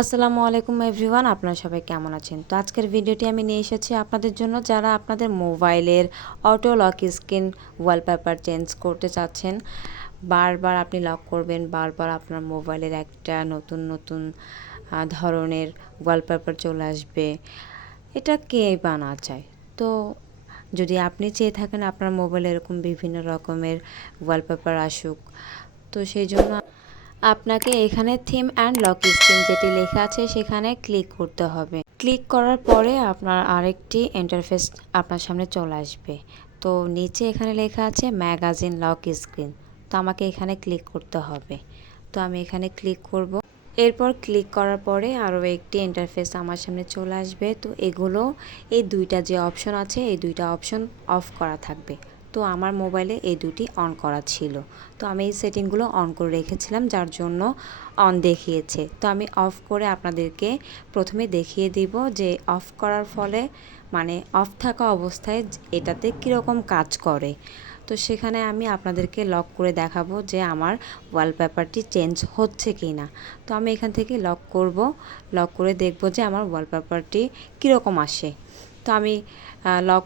আসসালামু আলাইকুম এভরিওয়ান, আপনারা সবাই কেমন আছেন? তো আজকের ভিডিওটি আমি নিয়ে এসেছি আপনাদের জন্য, যারা আপনাদের মোবাইলের auto lock screen wallpaper change করতে চাচ্ছেন। বারবার আপনি লক করবেন, বারবার আপনার মোবাইলের একটা নতুন নতুন ধরনের ওয়ালপেপার চলে আসবে। এটা কে বানা চায়? তো যদি আপনি চেয়ে থাকেন আপনার মোবাইলে এরকম বিভিন্ন রকমের ওয়ালপেপার আসুক, তো সেই জন্য আপনাকে এখানে থিম অ্যান্ড লক স্ক্রিন যেটি লেখা আছে সেখানে ক্লিক করতে হবে। ক্লিক করার পরে আপনার আরেকটি ইন্টারফেস আপনার সামনে চলে আসবে। তো নিচে এখানে লেখা আছে ম্যাগাজিন লক স্ক্রিন। তো আমাকে এখানে ক্লিক করতে হবে। তো আমি এখানে ক্লিক করব। এরপর ক্লিক করার পরে আরও একটি ইন্টারফেস আমার সামনে চলে আসবে। তো এই দুইটা যে অপশন আছে, এই দুইটা অপশন অফ করা থাকবে। তো আমার মোবাইলে এই দুটি অন করা ছিল। তো আমি এই সেটিংগুলো অন করে রেখেছিলাম, যার জন্য অন দেখিয়েছে। তো আমি অফ করে আপনাদেরকে প্রথমে দেখিয়ে দিব যে অফ করার ফলে মানে অফ থাকা অবস্থায় এটাতে কীরকম কাজ করে। তো সেখানে আমি আপনাদেরকে লক করে দেখাবো যে আমার ওয়ালপেপারটি চেঞ্জ হচ্ছে কি না। তো আমি এখান থেকে লক করব, লক করে দেখব যে আমার ওয়ালপেপারটি কীরকম আসে। তো আমি লক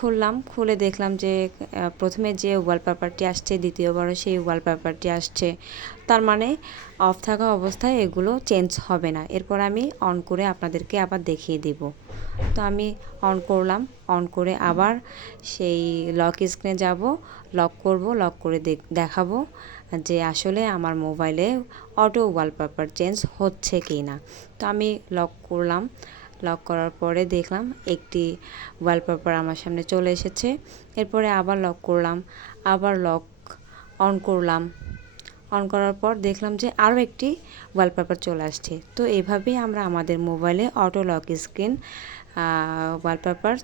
খুললাম, খুলে দেখলাম যে প্রথমে যে ওয়ালপেপারটি আসছে, দ্বিতীয়বারও সেই ওয়ালপেপারটি আসছে। তার মানে অফ থাকা অবস্থায় এগুলো চেঞ্জ হবে না। এরপর আমি অন করে আপনাদেরকে আবার দেখিয়ে দেব। তো আমি অন করলাম, অন করে আবার সেই লক স্ক্রিনে যাব, লক করব, লক করে দেখাবো যে আসলে আমার মোবাইলে অটো ওয়ালপেপার চেঞ্জ হচ্ছে কি না। তো আমি লক করলাম, লক করার পরে দেখলাম একটি ওয়ালপেপার আমার সামনে চলে এসেছে। এরপরে আবার লক করলাম, আবার লক অন করলাম, অন করার পর দেখলাম যে আরও একটি ওয়ালপেপার চলে আসছে। তো এভাবেই আমরা আমাদের মোবাইলে auto lock screen wallpaper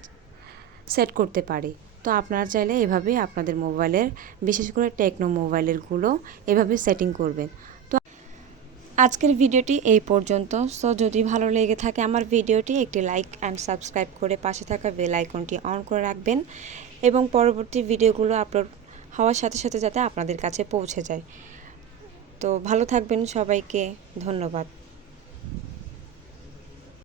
set করতে পারি। তো আপনারা চাইলে এভাবেই আপনাদের মোবাইলের, বিশেষ করে টেকনো মোবাইলেরগুলো এভাবে সেটিং করবেন। তো আজকের ভিডিওটি এই পর্যন্ত। সো যদি ভালো লেগে থাকে আমার ভিডিওটি, একটি লাইক অ্যান্ড সাবস্ক্রাইব করে পাশে থাকা বেল আইকনটি অন করে রাখবেন, এবং পরবর্তী ভিডিওগুলো আপলোড হওয়ার সাথে সাথে যাতে আপনাদের কাছে পৌঁছে যায়। তো ভালো থাকবেন, সবাইকে ধন্যবাদ।